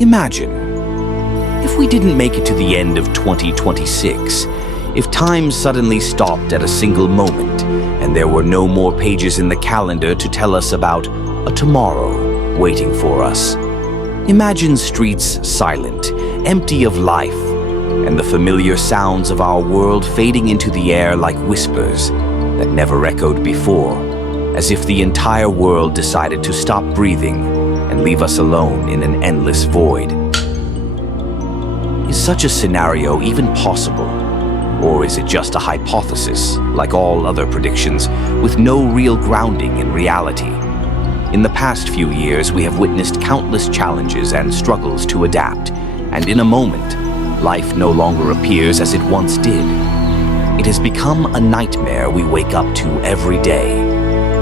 Imagine, if we didn't make it to the end of 2026, if time suddenly stopped at a single moment and there were no more pages in the calendar to tell us about a tomorrow waiting for us. Imagine streets silent, empty of life, and the familiar sounds of our world fading into the air like whispers that never echoed before, as if the entire world decided to stop breathing and leave us alone in an endless void. Is such a scenario even possible? Or is it just a hypothesis, like all other predictions, with no real grounding in reality? In the past few years, we have witnessed countless challenges and struggles to adapt, and in a moment, life no longer appears as it once did. It has become a nightmare we wake up to every day.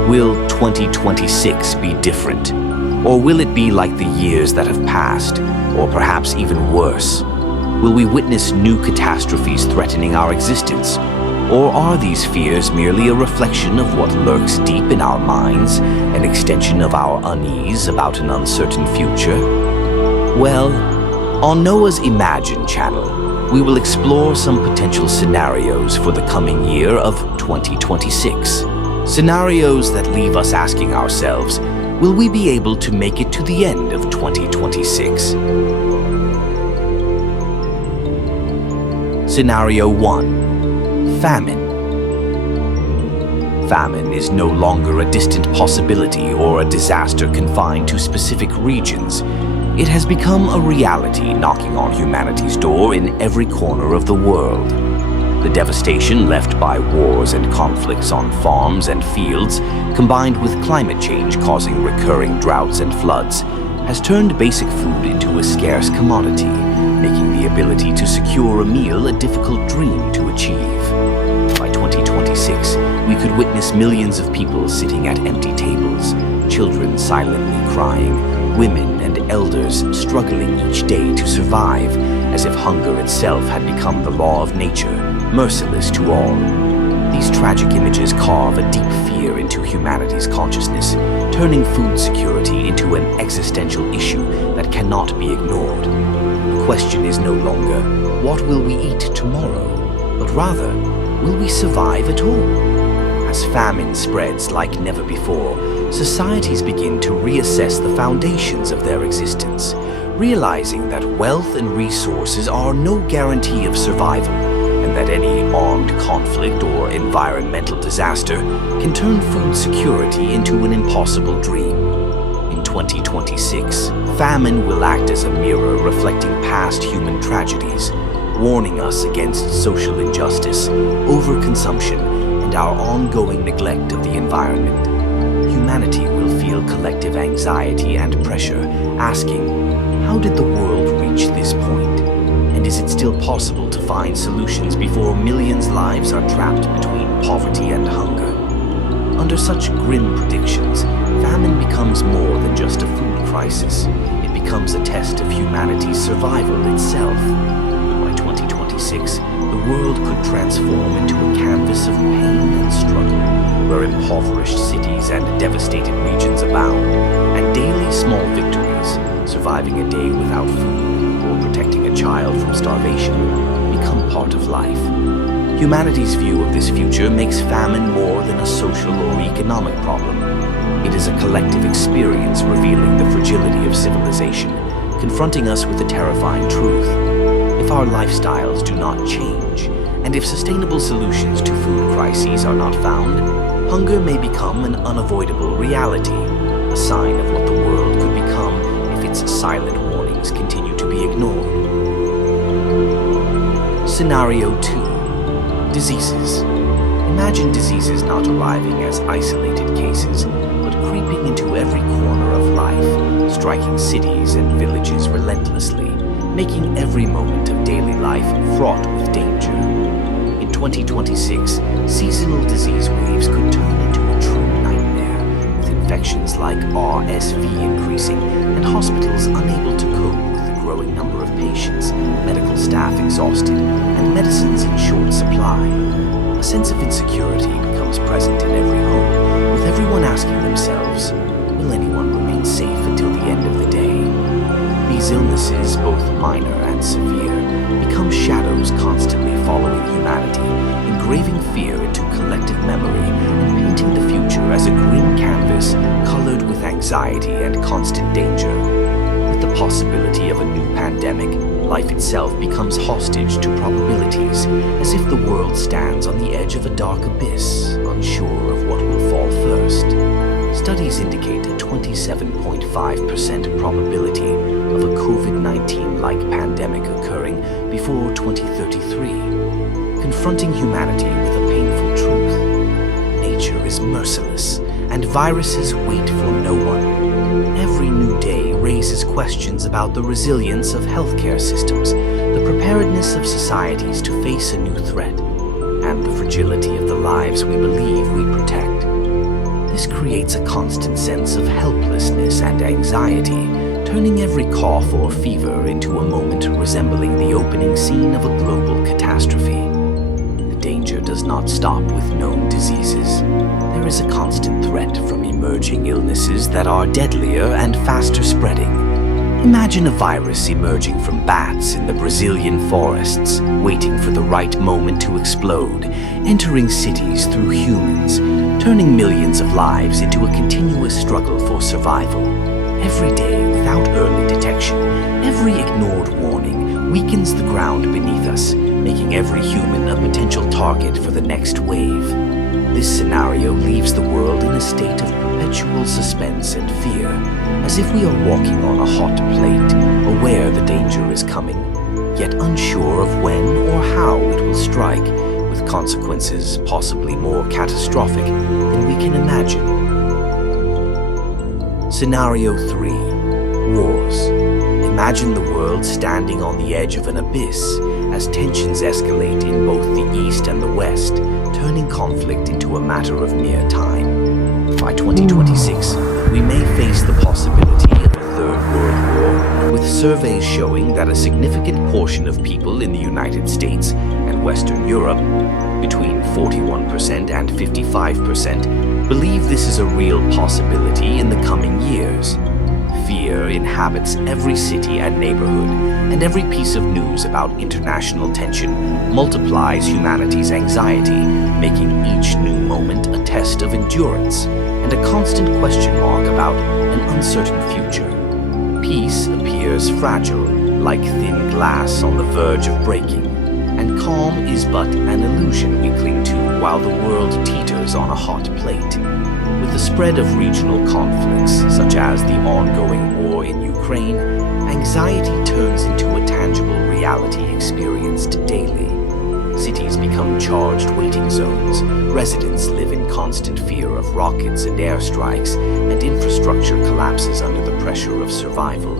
Will 2026 be different? Or will it be like the years that have passed, or perhaps even worse? Will we witness new catastrophes threatening our existence? Or are these fears merely a reflection of what lurks deep in our minds, an extension of our unease about an uncertain future? Well, on Noah's Imagine channel, we will explore some potential scenarios for the coming year of 2026. Scenarios that leave us asking ourselves, will we be able to make it to the end of 2026? Scenario 1. Famine. Famine is no longer a distant possibility or a disaster confined to specific regions. It has become a reality knocking on humanity's door in every corner of the world. The devastation left by wars and conflicts on farms and fields, combined with climate change causing recurring droughts and floods, has turned basic food into a scarce commodity, making the ability to secure a meal a difficult dream to achieve. By 2026, we could witness millions of people sitting at empty tables, children silently crying, women and elders struggling each day to survive, as if hunger itself had become the law of nature, merciless to all. These tragic images carve a deep fear into humanity's consciousness, turning food security into an existential issue that cannot be ignored. The question is no longer, what will we eat tomorrow? But rather, will we survive at all? As famine spreads like never before, societies begin to reassess the foundations of their existence, realizing that wealth and resources are no guarantee of survival, and that any armed conflict or environmental disaster can turn food security into an impossible dream. In 2026, famine will act as a mirror reflecting past human tragedies, warning us against social injustice, overconsumption, and our ongoing neglect of the environment. Humanity will feel collective anxiety and pressure, asking, how did the world reach this point? And is it still possible to find solutions before millions' lives are trapped between poverty and hunger? Under such grim predictions, famine becomes more than just a food crisis. It becomes a test of humanity's survival itself. By 2026, the world could transform into a canvas of pain and struggle, where impoverished cities and devastated regions abound, and daily small victories, surviving a day without food or protecting a child from starvation, become part of life. Humanity's view of this future makes famine more than a social or economic problem. It is a collective experience revealing the fragility of civilization, confronting us with a terrifying truth. If our lifestyles do not change, and if sustainable solutions to food crises are not found, hunger may become an unavoidable reality, a sign of what the world could become if its silent warnings continue to be ignored. Scenario 2. Diseases. Imagine diseases not arriving as isolated cases, but creeping into every corner of life, striking cities and villages relentlessly, making every moment of daily life fraught with danger. In 2026, seasonal disease waves could turn into a true nightmare, with infections like RSV increasing and hospitals unable to cope with the growing number of patients, medical staff exhausted, and medicines in short supply. A sense of insecurity becomes present in every home, with everyone asking themselves, will anyone remain safe until the end of the day? These illnesses, both minor and severe, become shadows constantly following humanity, engraving fear into collective memory and painting the future as a grim canvas colored with anxiety and constant danger. With the possibility of a new pandemic, life itself becomes hostage to probabilities, as if the world stands on the edge of a dark abyss, unsure of what will fall first. Studies indicate a 27.5% probability of a COVID-19-like pandemic occurring before 2033, confronting humanity with a painful truth. Nature is merciless, and viruses wait for no one. Every new day raises questions about the resilience of healthcare systems, the preparedness of societies to face a new threat, and the fragility of the lives we believe we protect. This creates a constant sense of helplessness and anxiety, turning every cough or fever into a moment resembling the opening scene of a global catastrophe. The danger does not stop with known diseases. There is a constant threat from emerging illnesses that are deadlier and faster spreading. Imagine a virus emerging from bats in the Brazilian forests, waiting for the right moment to explode, entering cities through humans, turning millions of lives into a continuous struggle for survival. Every day, without early detection, every ignored warning weakens the ground beneath us, making every human a potential target for the next wave. This scenario leaves the world in a state of perpetual suspense and fear, as if we are walking on a hot plate, aware the danger is coming, yet unsure of when or how it will strike, with consequences possibly more catastrophic than we can imagine. Scenario 3. Wars. Imagine the world standing on the edge of an abyss as tensions escalate in both the East and the West, turning conflict into a matter of mere time. By 2026, we may face the possibility of a Third World War, with surveys showing that a significant portion of people in the United States and Western Europe, between 41% and 55%, believe this is a real possibility in the coming years. Fear inhabits every city and neighborhood, and every piece of news about international tension multiplies humanity's anxiety, making each new moment a test of endurance and a constant question mark about an uncertain future. Peace appears fragile, like thin glass on the verge of breaking, and calm is but an illusion we cling to while the world teeters on a hot plate. With the spread of regional conflicts, such as the ongoing war in Ukraine, anxiety turns into a tangible reality experienced daily. Cities become charged waiting zones, residents live in constant fear of rockets and airstrikes, and infrastructure collapses under the pressure of survival.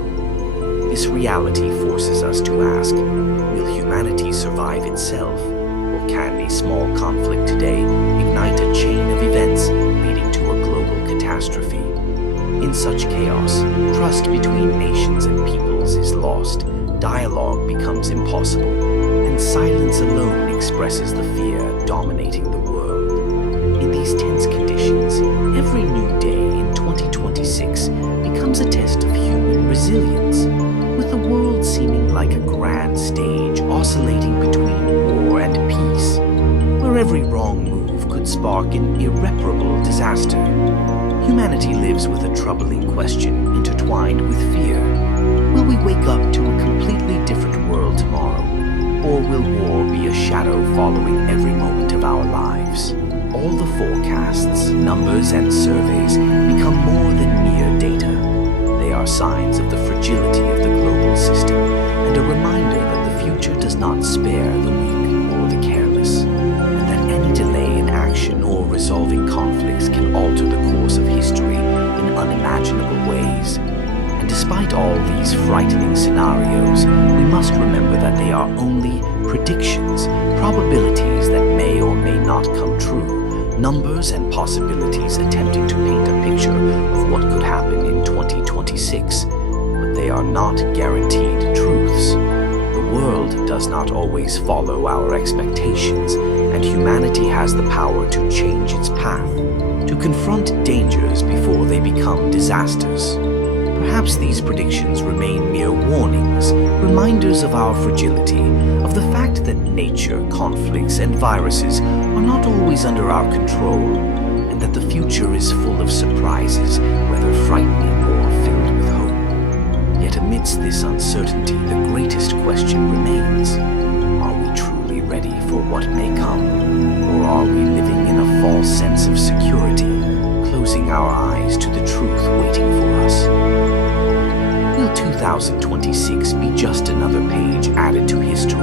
This reality forces us to ask, will humanity survive itself, or can a small conflict today ignite a chain of events leading to a global catastrophe? In such chaos, trust between nations and peoples is lost, dialogue becomes impossible, and silence alone expresses the fear dominating the world. In these tense conditions, every new day in 2026 becomes a test of human resilience, with the world seeming like a grand stage oscillating between war and peace, where every wrong move could spark an irreparable disaster. Humanity lives with a troubling question intertwined with fear. Will we wake up to a completely different world tomorrow, or will war be a shadow following every moment of our lives? All the forecasts, numbers, and surveys become more than mere data. They are signs of the fragility of the global system and a reminder that the future does not spare the weak or the careless, and that any delay in action or resolving conflicts can alter the course of history in unimaginable ways. And despite all these frightening scenarios, we must remember that they are only predictions, probabilities that may or may not come true, numbers and possibilities attempting to paint a picture of what could happen in 2026, but they are not guaranteed truths. The world does not always follow our expectations, and humanity has the power to change its path, to confront dangers before they become disasters. Perhaps these predictions remain mere warnings, reminders of our fragility, of the fact that nature, conflicts, and viruses are not always under our control, and that the future is full of surprises, whether frightening or filled with hope. Yet amidst this uncertainty, the greatest question remains: are we truly ready for what may come, or are we living in a false sense of security, closing our eyes to the truth waiting for us? Will 2026 be just another page added to history,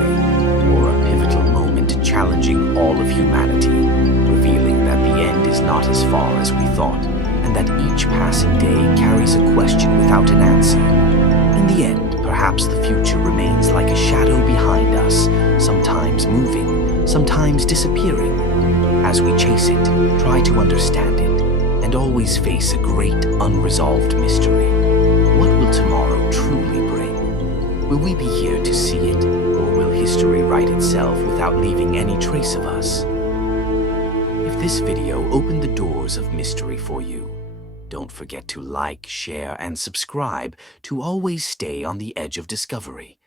or a pivotal moment challenging all of humanity, revealing that the end is not as far as we thought, and that each passing day carries a question without an answer? In the end, perhaps the future remains like a shadow behind us, sometimes moving, sometimes disappearing. As we chase it, try to understand it, and always face a great unresolved mystery. What will tomorrow truly bring? Will we be here to see it, or will history write itself without leaving any trace of us? If this video opened the doors of mystery for you, don't forget to like, share, and subscribe to always stay on the edge of discovery.